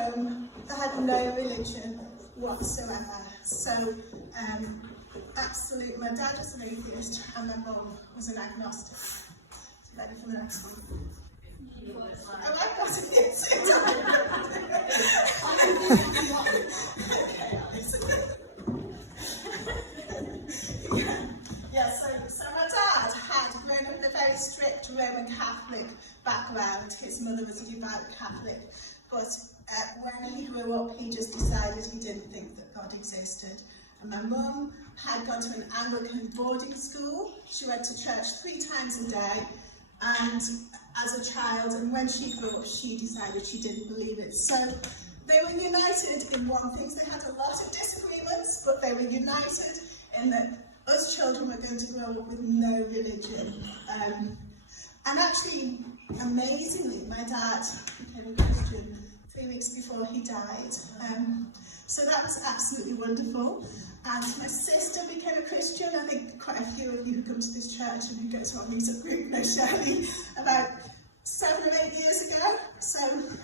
home that had no religion whatsoever. So, absolutely, my dad was an atheist and my mum was an agnostic. So ready for the next one? Oh, I've got it, yes. Yeah, so my dad had grown up in a very strict Roman Catholic background. His mother was a devout Catholic, but when he grew up, he just decided he didn't think that God existed. And my mum had gone to an Anglican boarding school. She went to church 3 times a day, and as a child, and when she grew up, she decided she didn't believe it. So they were united in one thing. They had a lot of disagreements, but they were united in that us children were going to grow up with no religion. And actually, amazingly, my dad became a Christian 3 weeks before he died. So that was absolutely wonderful. And my sister became a Christian. I think quite a few of you who come to this church and who go to our meetup group know Shirley, about 7 or 8 years ago. So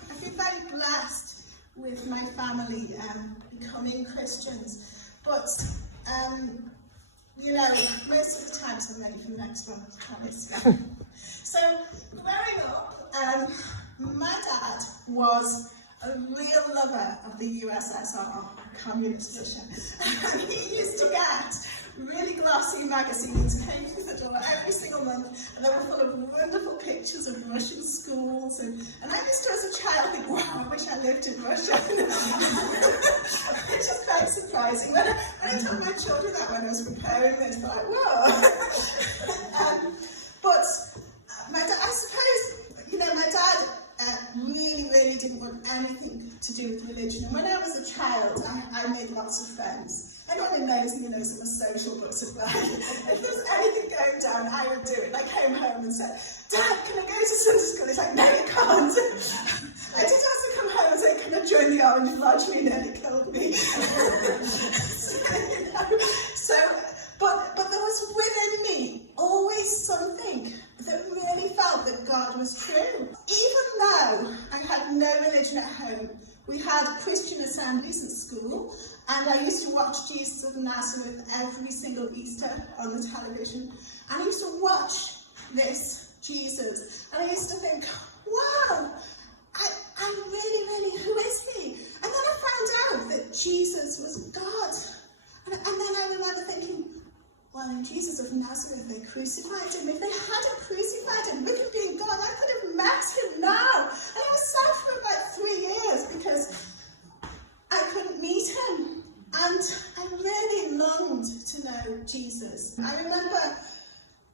I've been very blessed with my family becoming Christians. But you know, most of the times I'm ready for the next one, I promise. So, growing up, my dad was a real lover of the USSR, communist Russia. And he used to get really glossy magazines came through the door every single month, and they were full of wonderful pictures of Russian schools. And I used to, as a child, think, wow, I wish I lived in Russia. Which is quite surprising. When I told my children that when I was preparing this, they're like, whoa. But my dad, I suppose, you know, my dad really didn't want anything to do with religion. And when I was a child, I made lots of friends. Anyone knows me knows I'm a social butterfly. If there's anything going down, I would do it. Like, came home and said, Dad, can I go to Sunday school? He's like, no, you can't. I did also come home and say, can I join the Orange Lodge? He nearly killed me. But there was within me always something that really felt that God was true. Even though I had no religion at home, we had Christian assemblies at school, and I used to watch Jesus of Nazareth every single Easter on the television. And I used to watch this Jesus, and I used to think, wow, I really, who is he? And then I found out that Jesus was God. And then I remember thinking, well, Jesus of Nazareth, they crucified him. If they hadn't crucified him, with him being God, I could have met him now. And I was sad for about 3 years because I couldn't meet him. And I really longed to know Jesus. I remember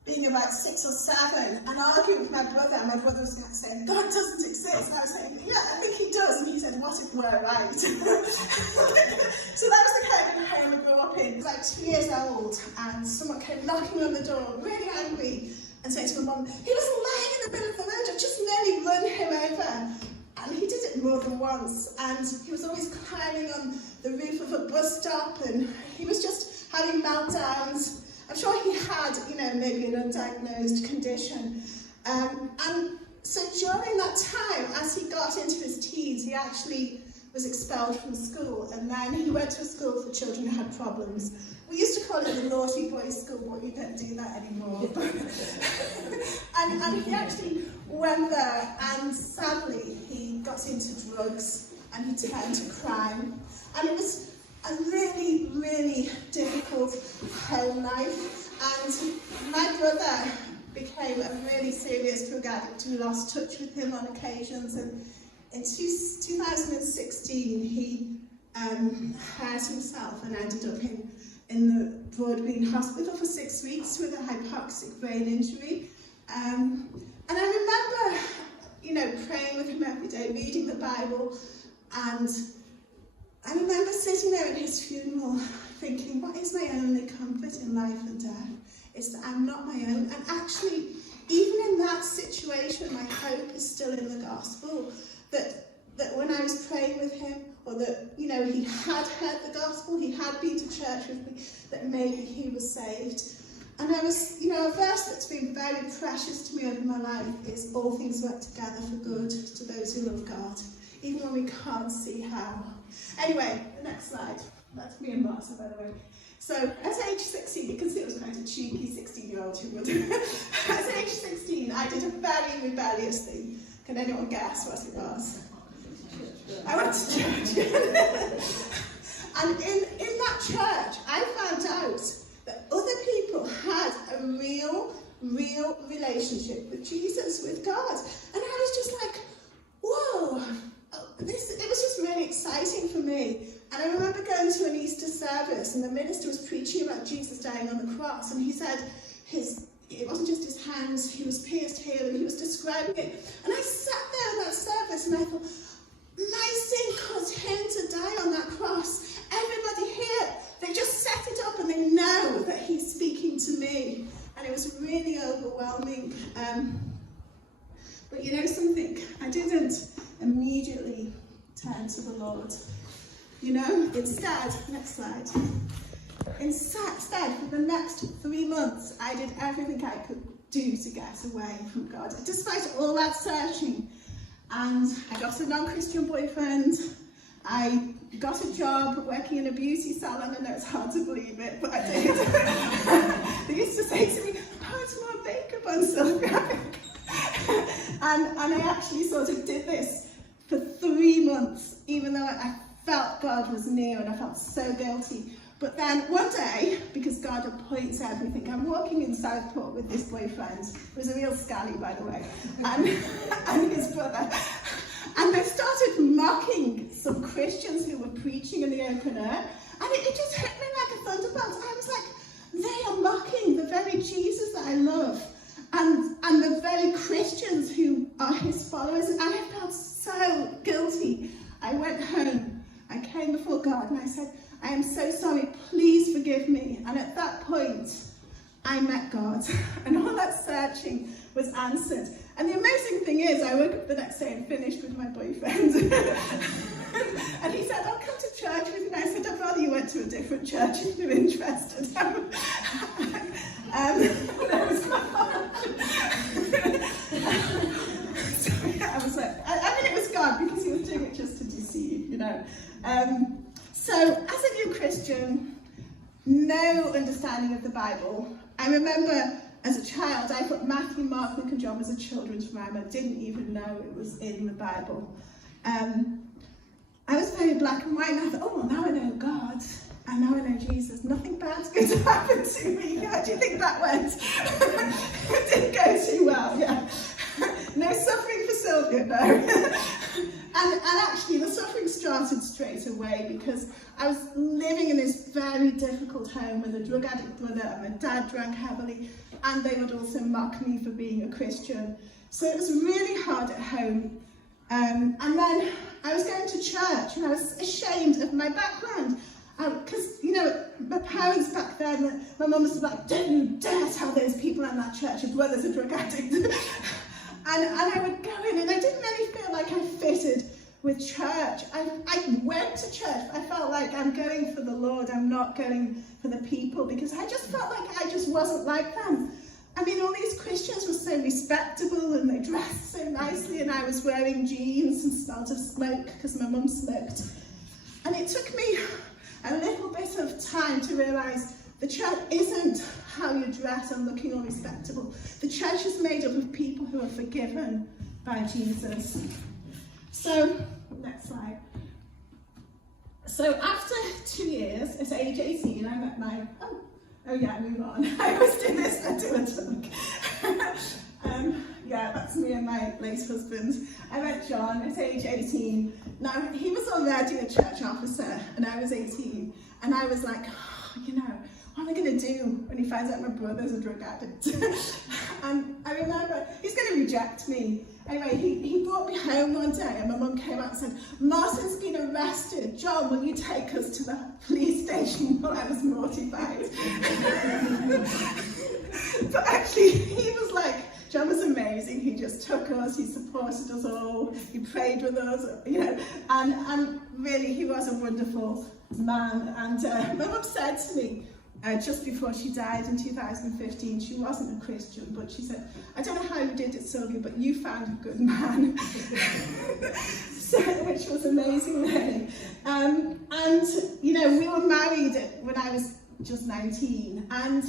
being about 6 or 7 and arguing with my brother, and my brother was saying, God doesn't exist. And I was saying, yeah, I think he does. And he said, what if we're right? So that was the kind of home I grew up in. I was like 2 years old, and someone came knocking on the door, really angry, and saying to my mum, he was lying in the middle of the road, I've just nearly run him over. And he did it more than once, and he was always climbing on the roof of a bus stop, and he was just having meltdowns. I'm sure he had, you know, maybe an undiagnosed condition. And so during that time, as he got into his teens, he actually was expelled from school, and then he went to a school for children who had problems. We used to call it the naughty boys school, but you don't do that anymore. and he actually went there, and sadly he got into drugs and he turned to crime. And it was a really difficult home life. And my brother became a really serious drug addict. We lost touch with him on occasions, and in 2016 he hurt himself and ended up in the Broadgreen Hospital for 6 weeks with a hypoxic brain injury. And I remember, you know, praying with him every day, reading the Bible, and I remember sitting there at his funeral thinking, what is my only comfort in life and death? It's that I'm not my own. And actually, even in that situation, my hope is still in the gospel. That when I was praying with him, or that, you know, he had heard the gospel, he had been to church with me, that maybe he was saved. And I was, you know, a verse that's been very precious to me over my life is all things work together for good to those who love God. even when we can't see how. Anyway, the next slide. That's me and Martha, by the way. So at age 16, you can see it was quite a cheeky 16-year-old who would. At age 16, I did a very rebellious thing. Can anyone guess what it was? I went to church. And in that church, I found out that other people had a real relationship with Jesus, with God. And I was just like, whoa, it was just really exciting for me. And I remember going to an Easter service and the minister was preaching about Jesus dying on the cross, and he said it wasn't just his hands, he was pierced here, and he was describing it. And I sat there in that service and I thought, my sin caused him to die on that cross. Everybody here, they just set it up and they know that he's speaking to me. And it was really overwhelming. But you know something? I didn't immediately turn to the Lord. You know, instead, next slide. Instead, for the next 3 months, I did everything I could do to get away from God, despite all that searching. And I got a non-Christian boyfriend. I got a job working in a beauty salon. I know it's hard to believe it, but I did. They used to say to me, put more makeup on, Sylvia. And I actually sort of did this for 3 months, even though I felt God was near and I felt so guilty. But then one day, because God appoints everything, I'm walking in Southport with this boyfriend, who was a real scally, by the way, and his brother. And they started mocking some Christians who were preaching in the open air. And it just hit me like a thunderbolt. I was like, they are mocking the very Jesus that I love. And the very Christians who are his followers. And I felt so guilty. I went home. I came before God and I said, I am so sorry, please forgive me. And at that point, I met God. And all that searching was answered. And the amazing thing is, I woke up the next day and finished with my boyfriend. And he said, I'll come to church with you. And I said, I'd rather you went to a different church if you're interested. That was my heart. Sorry, I was like, I mean, it was God, because he was doing it just to deceive, you know. So, as a new Christian, no understanding of the Bible. I remember as a child, I thought Matthew, Mark, Luke and John was a children's rhyme. I didn't even know it was in the Bible. I was very black and white, and I thought, oh, well, now I know God, and now I know Jesus. Nothing bad's going to happen to me. How do you think that went? It didn't go too well, yeah. No suffering for Sylvia, no. And actually, the suffering started straight away because I was living in this very difficult home with a drug addict brother, and my dad drank heavily, and they would also mock me for being a Christian. So it was really hard at home. And then I was going to church, and I was ashamed of my background. Because, you know, my parents back then, my mum was like, don't you dare tell those people in that church your brother's a drug addict. And I would go in, and I didn't really feel like I fitted with church. I went to church, but I felt like I'm going for the Lord, I'm not going for the people, because I just felt like I just wasn't like them. I mean, all these Christians were so respectable, and they dressed so nicely, and I was wearing jeans and smelled of smoke, because my mum smoked. And it took me a little bit of time to realise the church isn't how you dress and looking all respectable. The church is made up of people who are forgiven by Jesus. So, next slide. So after 2 years, at age 18, I met my, oh yeah, move on. I always do this, I do a talk. Yeah, that's me and my late husband. I met John at age 18. Now, he was already a church officer, and I was 18. And I was like, oh, you know, what am I going to do when he finds out my brother's a drug addict? And I remember, he's going to reject me. Anyway, he brought me home one day, and my mum came out and said, Martin's been arrested. John, will you take us to the police station? Well, I was mortified. But actually, he was like, John was amazing. He just took us, he supported us all, he prayed with us, you know, and really he was a wonderful man. And my mum said to me, just before she died in 2015, she wasn't a Christian, but she said, I don't know how you did it, Sylvia, but you found a good man. so, which was amazing really. And, you know, we were married when I was just 19, and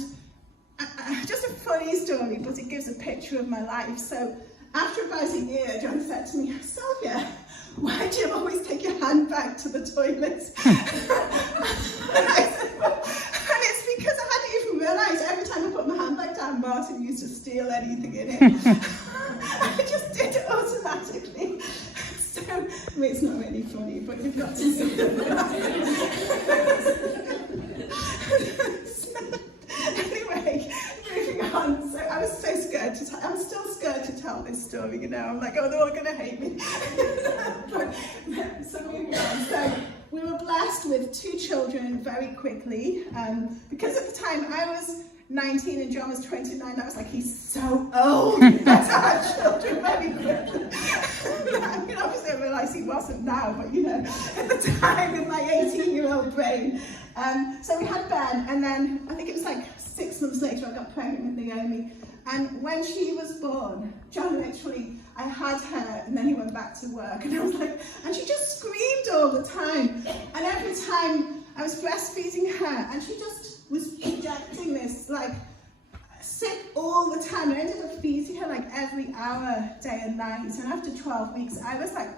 just a funny story, but it gives a picture of my life. So after about a year, John said to me, Sylvia, why do you always take your handbag to the toilet? And I said, well, and it's because I hadn't even realised every time I put my handbag down, Martin used to steal anything in it. I just did it automatically. So, I mean, it's not really funny, but you've got to see it. Anyway, moving on. So I was so scared to tell, I'm still scared to tell this story, you know. I'm like, oh, they're all going to hate me. So moving on. So we were blessed with 2 children very quickly, because at the time I was 19 and John was 29. I was like, he's so old. Let's have children very quickly. I mean, obviously I realise he wasn't now, but you know, at the time in my 18-year-old brain. So we had Ben, and then I think it was like 6 months later I got pregnant with Naomi. And when she was born, John literally, I had her, and then he went back to work, and I was like, and she just screamed all the time. And every time I was breastfeeding her, and she just was projecting this, like, sick all the time. I ended up feeding her like every hour, day and night. And after 12 weeks, I was like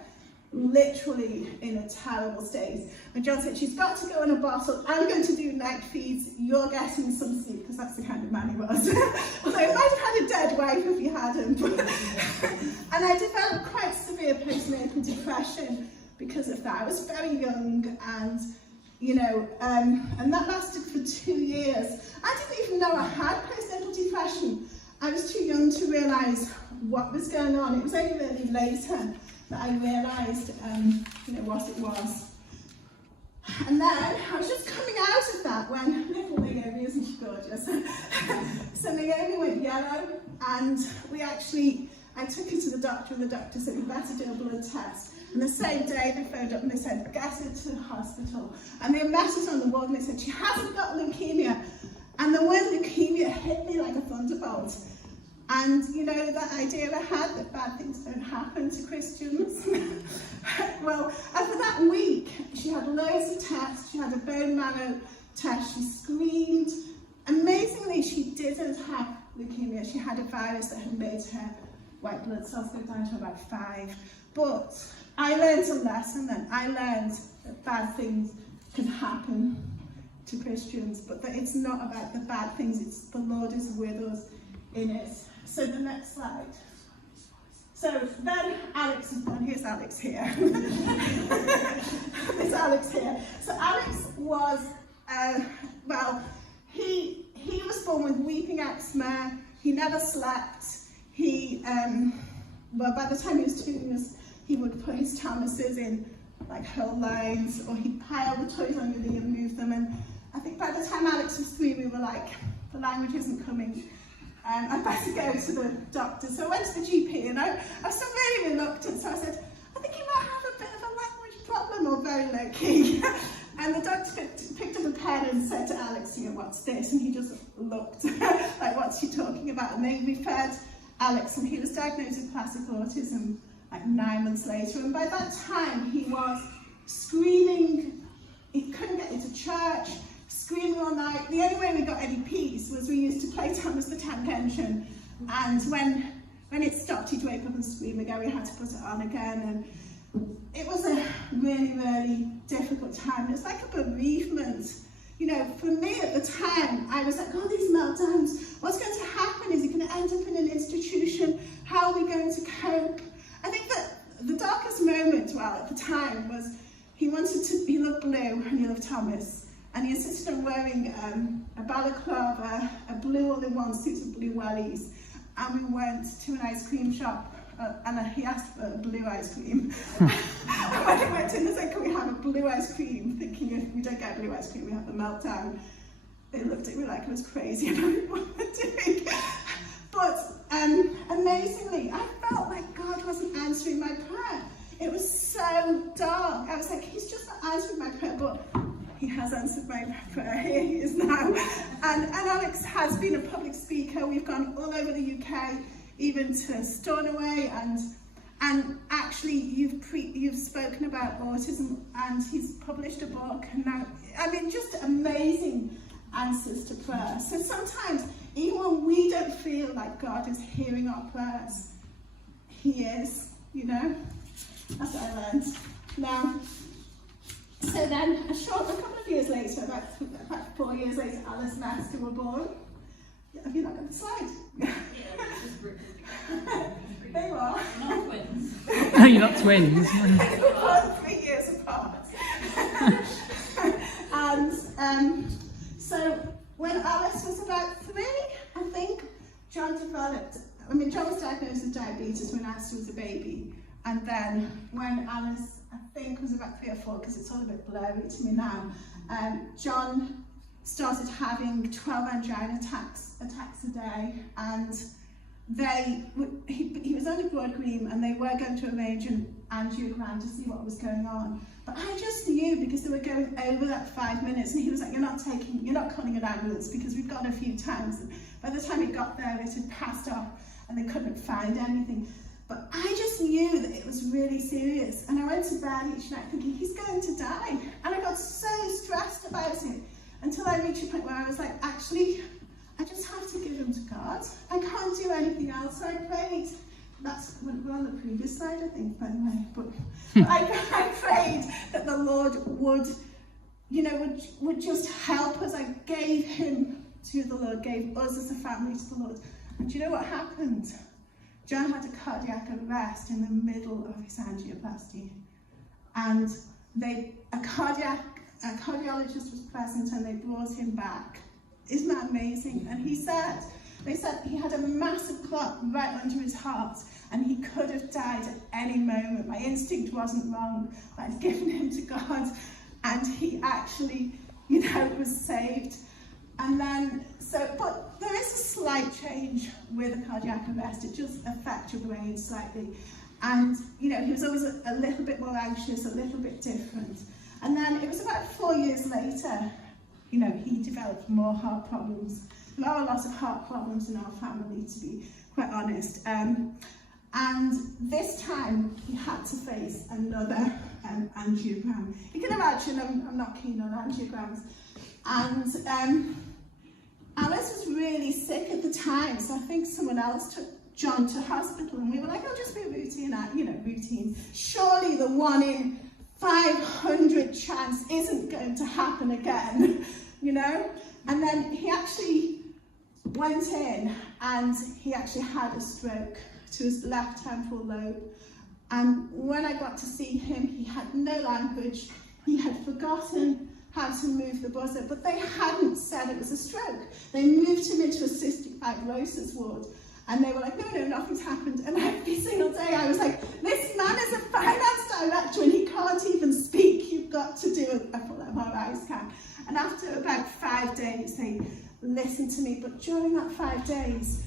literally in a terrible state. And John said, she's got to go in a bottle. I'm going to do night feeds. You're getting some sleep, because that's the kind of man he was. Although he might have had a dead wife if he hadn't. And I developed quite severe postnatal depression because of that. I was very young, and you know, and that lasted for 2 years. I didn't even know I had postnatal depression. I was too young to realise what was going on. It was only really later that I realised, you know, what it was. And then I was just coming out of that when little Naomi, isn't she gorgeous? So Naomi went yellow, and I took her to the doctor, and the doctor said, we better do a blood test. And the same day they phoned up and they said, get her to the hospital. And they met us on the ward and they said, she hasn't got leukemia. And the word leukemia hit me like a thunderbolt. And you know, that idea I had that bad things don't happen to Christians. Well, after that week, she had loads of tests. She had a bone marrow test. She screamed. Amazingly, she didn't have leukemia. She had a virus that had made her white blood cells go down to about 5. But I learned a lesson then. I learned that bad things can happen to Christians, but that it's not about the bad things, it's the Lord is with us in it. So the next slide. So then Alex is born. Here's Alex here. There's Alex here. So Alex was, well, he was born with weeping eczema. He never slept. He, well, by the time he was 2 years, he would put his Thomases in like whole lines, or he'd pile the toys on your knee and move them. And I think by the time Alex was 3, we were like, the language isn't coming. I'd better go to the doctor. So I went to the GP, and I was still really reluctant. So I said, I think he might have a bit of a language problem, or very low key. And the doctor picked up a pen and said to Alex, you know, what's this? And he just looked like, what's she talking about? And they referred Alex, and he was diagnosed with classic autism like 9 months later. And by that time, he was screaming. He couldn't get into church, screaming all night. The only way we got any peace was we used to play Thomas the Tank Engine. And when it stopped, he'd wake up and scream again. We had to put it on again. And it was a really, really difficult time. It was like a bereavement. You know, for me at the time, I was like, oh, these meltdowns, what's going to happen? Is he going to end up in an institution? How are we going to cope? I think that the darkest moment, well, at the time, was he loved blue and he loved Thomas. And he insisted on wearing a balaclava, a blue all-in-one suit of blue wellies. And we went to an ice cream shop, and he asked for a blue ice cream. And when he went in, they said, can we have a blue ice cream? Thinking if we don't get blue ice cream, we have a meltdown. They looked at me like I was crazy and I didn't know what we were doing. But amazingly, I felt like God wasn't answering my prayer. It was so dark. I was like, he's just not answering my prayer, but he has answered my prayer. Here he is now. And Alex has been a public speaker. We've gone all over the UK, even to Stornoway, and And actually, you've spoken about autism, and he's published a book, and now, I mean, just amazing answers to prayer. So sometimes, even when we don't feel like God is hearing our prayers, he is, you know. That's what I learned. Now, so then, a couple of years later, about 4 years later, Alice and Esther were born. Have you not got the slide? Yeah, just They were. Not twins. You're not twins. They were born 3 years apart. And so when Alice was about 3, I think, John was diagnosed with diabetes when Esther was a baby. And then when Alice, I think, was about 3 or 4, because it's all a bit blurry to me now, John started having 12 angina attacks a day, and he was under broad gleam, and they were going to arrange an angiogram to see what was going on. But I just knew, because they were going over that 5 minutes, and he was like, you're not calling an ambulance, because we've gone a few times. And by the time he got there, it had passed off, and they couldn't find anything. But I just knew that it was really serious, and I went to bed each night thinking, he's going to die. And I got so stressed about it, until I reached a point where I was like, actually, I just have to give him to God. I can't do anything else. So I prayed. We're on the previous slide, I think, by the way. But I prayed that the Lord would just help us. I gave him to the Lord, gave us as a family to the Lord. And do you know what happened? John had a cardiac arrest in the middle of his angioplasty. And a cardiologist was present, and they brought him back. Isn't that amazing? And they said he had a massive clot right under his heart, and he could have died at any moment. My instinct wasn't wrong. I'd given him to God, and he actually, was saved. And then, but there is a slight change with a cardiac arrest. It does affect your brain slightly. And, he was always a little bit more anxious, a little bit different. And then it was about 4 years later, he developed more heart problems. There are a lot of heart problems in our family, to be quite honest. And this time, he had to face another angiogram. You can imagine, I'm not keen on angiograms. And Alice was really sick at the time, so I think someone else took John to hospital, and we were like, it'll just be a routine. Surely the 1 in 500 chance isn't going to happen again, And then he actually went in, and he actually had a stroke to his left temporal lobe. And when I got to see him, he had no language. He had forgotten how to move the buzzer, but they hadn't said it was a stroke. They moved him into a cystic fibrosis ward, and they were like, no, nothing's happened. And every single day I was like, this man is a finance director and he can't even speak. You've got to do a full MRI scan. And after about 5 days, they listened to me. But during that 5 days,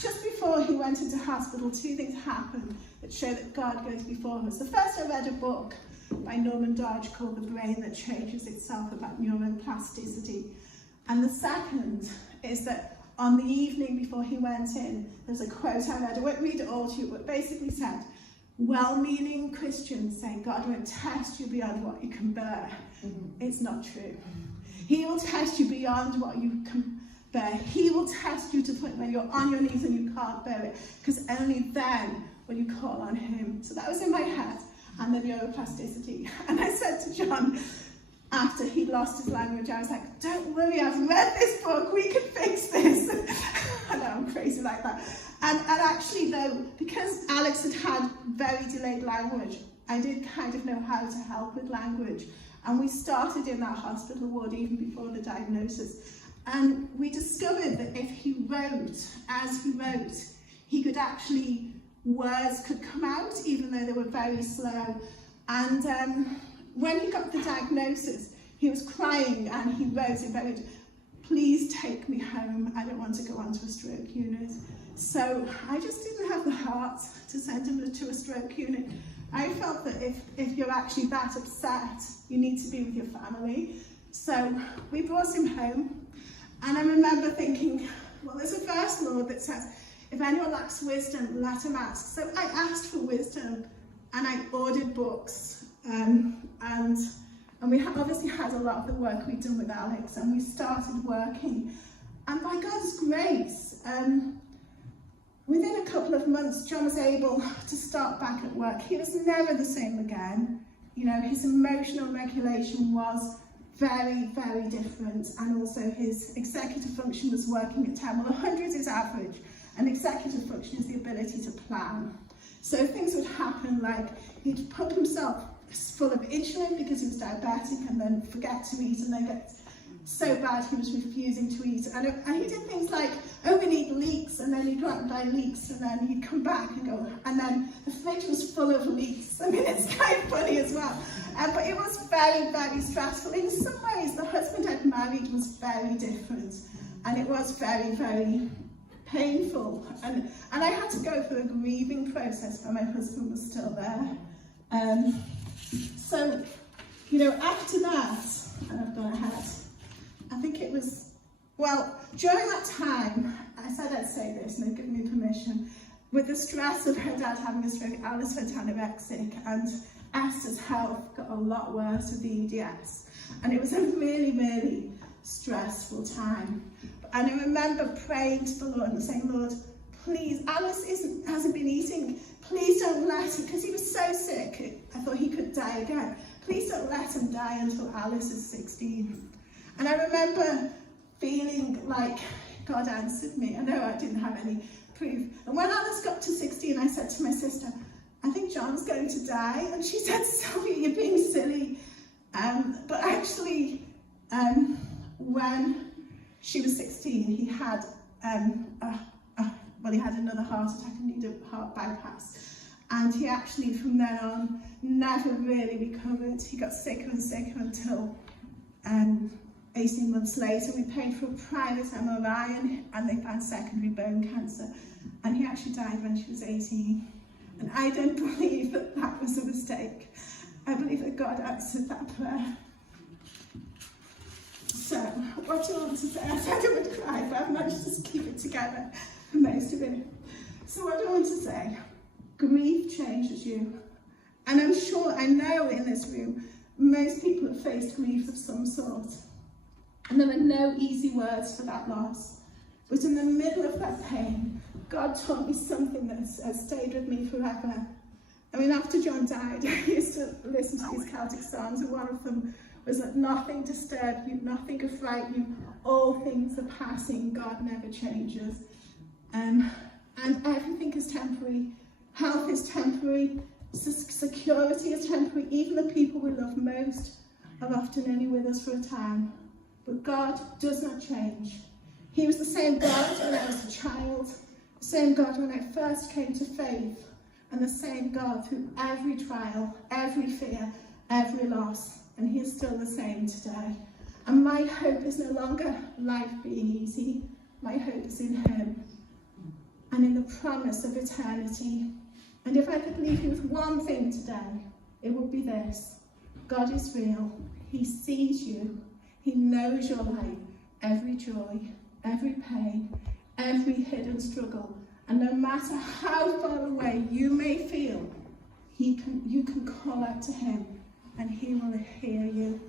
just before he went into hospital, 2 things happened that show that God goes before us. The first, I read a book by Norman Dodge called The Brain That Changes Itself, about neuroplasticity. And the second is that on the evening before he went in, there's a quote I read. I won't read it all to you, but basically said, well-meaning Christians say God won't test you beyond what you can bear. It's not true. He will test you beyond what you can bear. He will test you to the point where you're on your knees and you can't bear it, because only then will you call on him. So that was in my head, and the neuroplasticity. And I said to John, after he lost his language, I was like, don't worry, I've read this book, we can fix this. I know, I'm crazy like that. And actually though, because Alex had very delayed language, I did kind of know how to help with language. And we started in that hospital ward even before the diagnosis. And we discovered that if he wrote, as he wrote, he could actually, words could come out, even though they were very slow. And when he got the diagnosis, he was crying, and he wrote, please take me home, I don't want to go onto a stroke unit. So I just didn't have the heart to send him to a stroke unit. I felt that if you're actually that upset, you need to be with your family. So we brought him home, and I remember thinking, well, there's a verse, Lord, that says, if anyone lacks wisdom, let him ask. So I asked for wisdom, and I ordered books, and we obviously had a lot of the work we'd done with Alex, and we started working. And by God's grace, within a couple of months, John was able to start back at work. He was never the same again. You know, his emotional regulation was very, very different, and also his executive function was working at 10. Well, 100 is average, and executive function is the ability to plan. So things would happen like he'd pump himself full of insulin because he was diabetic, and then forget to eat, and then get so bad he was refusing to eat. And he did things like, oh, we need leeks, and then he'd go out and buy leeks, and then he'd come back and go, and then the fridge was full of leeks. I mean, it's kind of funny as well. But it was very, very stressful. In some ways, the husband I'd married was very different, and it was very, very painful. And I had to go through a grieving process when my husband was still there. So, you know, after that, and I've gone ahead, I think it was, well, during that time, I said I'd say this, and they'd given me permission, with the stress of her dad having a stroke, Alice went anorexic, and Esther's health got a lot worse with the EDS. And it was a really, really stressful time. And I remember praying to the Lord and saying, Lord, please, Alice hasn't been eating, please don't let him, because he was so sick, I thought he could die again. Please don't let him die until Alice is 16. And I remember feeling like God answered me. I know I didn't have any proof. And when Alice got to 16, I said to my sister, I think John's going to die. And she said, Sylvia, you're being silly. But actually, when she was 16, he had he had another heart attack and needed a heart bypass. And he actually, from then on, never really recovered. He got sicker and sicker until 18 months later, we paid for a private MRI, and they found secondary bone cancer. And he actually died when she was 18. And I don't believe that that was a mistake. I believe that God answered that prayer. So, what do you want to say? I said I would cry, but I've managed to keep it together for most of it. So what do I want to say? Grief changes you. And I'm sure, I know in this room, most people have faced grief of some sort. And there are no easy words for that loss. But in the middle of that pain, God taught me something that has stayed with me forever. I mean, after John died, I used to listen to these Celtic songs, and one of them was that nothing disturbs you, nothing can frighten you, all things are passing, God never changes. And everything is temporary. Health is temporary, security is temporary. Even the people we love most are often only with us for a time. But God does not change. He was the same God when I was a child, the same God when I first came to faith, and the same God through every trial, every fear, every loss. And he is still the same today. And my hope is no longer life being easy. My hope is in him and in the promise of eternity. And if I could leave you with one thing today, it would be this. God is real. He sees you. He knows your life, every joy, every pain, every hidden struggle. And no matter how far away you may feel, you can call out to him, and he will hear you.